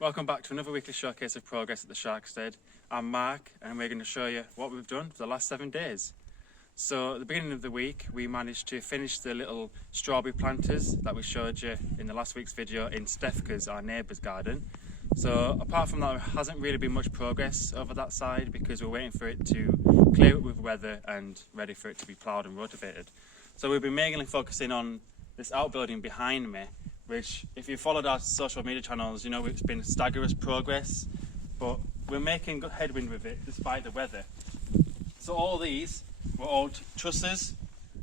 Welcome back to another weekly showcase of progress at the Sharkstead. I'm Mark and we're going to show you what we've done for the last 7 days. So at the beginning of the week we managed to finish the little strawberry planters that we showed you in the last week's video in Stefka's, our neighbour's garden. So apart from that, there hasn't really been much progress over that side because we're waiting for it to clear it with weather and ready for it to be ploughed and rotivated. So we've been mainly focusing on this outbuilding behind me, which if you followed our social media channels, you know it's been staggerous progress, but we're making good headwind with it despite the weather. So all these were old trusses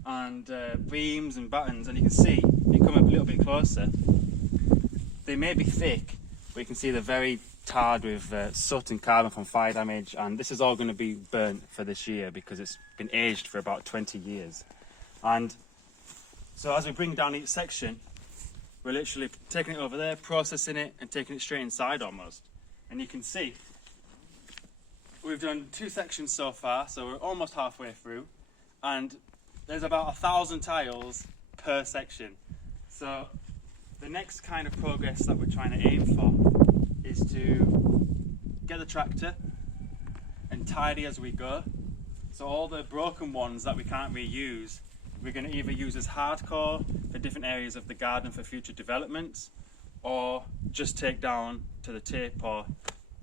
and beams and battens, and you can see, if you come up a little bit closer, they may be thick, but you can see they're very tarred with soot and carbon from fire damage, and this is all going to be burnt for this year because it's been aged for about 20 years. And so as we bring down each section, we're literally taking it over there, processing it and taking it straight inside almost. And you can see we've done 2 sections so far, so we're almost halfway through, and there's about 1,000 tiles per section. So the next kind of progress that we're trying to aim for is to get the tractor and tidy as we go. So all the broken ones that we can't reuse, we're going to either use as hardcore for different areas of the garden for future developments, or just take down to the tip, or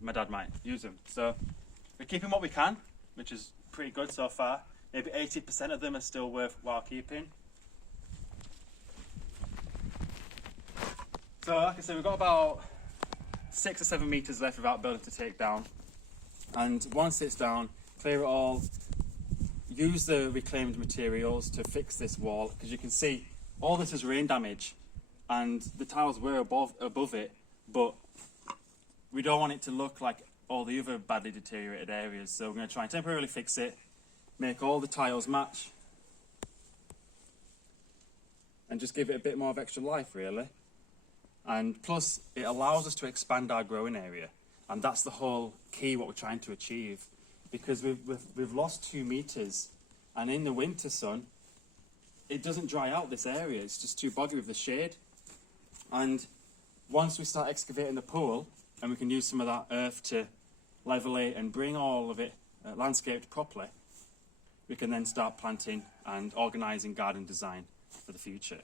my dad might use them. So we're keeping what we can, which is pretty good so far. Maybe 80% of them are still worthwhile keeping. So like I said, we've got about 6 or 7 meters left of outbuilding to take down, and once it's down, clear it all, use the reclaimed materials to fix this wall, because you can see all this is rain damage and the tiles were above it, but we don't want it to look like all the other badly deteriorated areas, so we're going to try and temporarily fix it, make all the tiles match and just give it a bit more of extra life really. And plus it allows us to expand our growing area, and that's the whole key what we're trying to achieve, because we've lost 2 meters, and in the winter sun it doesn't dry out this area, it's just too boggy with the shade. And once we start excavating the pool and we can use some of that earth to level it and bring all of it landscaped properly, we can then start planting and organising garden design for the future.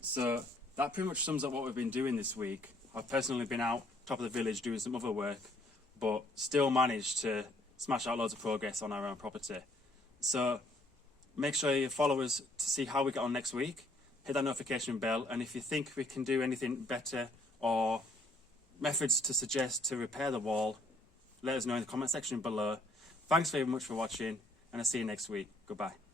So that pretty much sums up what we've been doing this week. I've personally been out top of the village doing some other work, but still managed to smash out loads of progress on our own property. So make sure you follow us to see how we get on next week. Hit that notification bell, and if you think we can do anything better or methods to suggest to repair the wall, let us know in the comment section below. Thanks very much for watching, and I'll see you next week. Goodbye.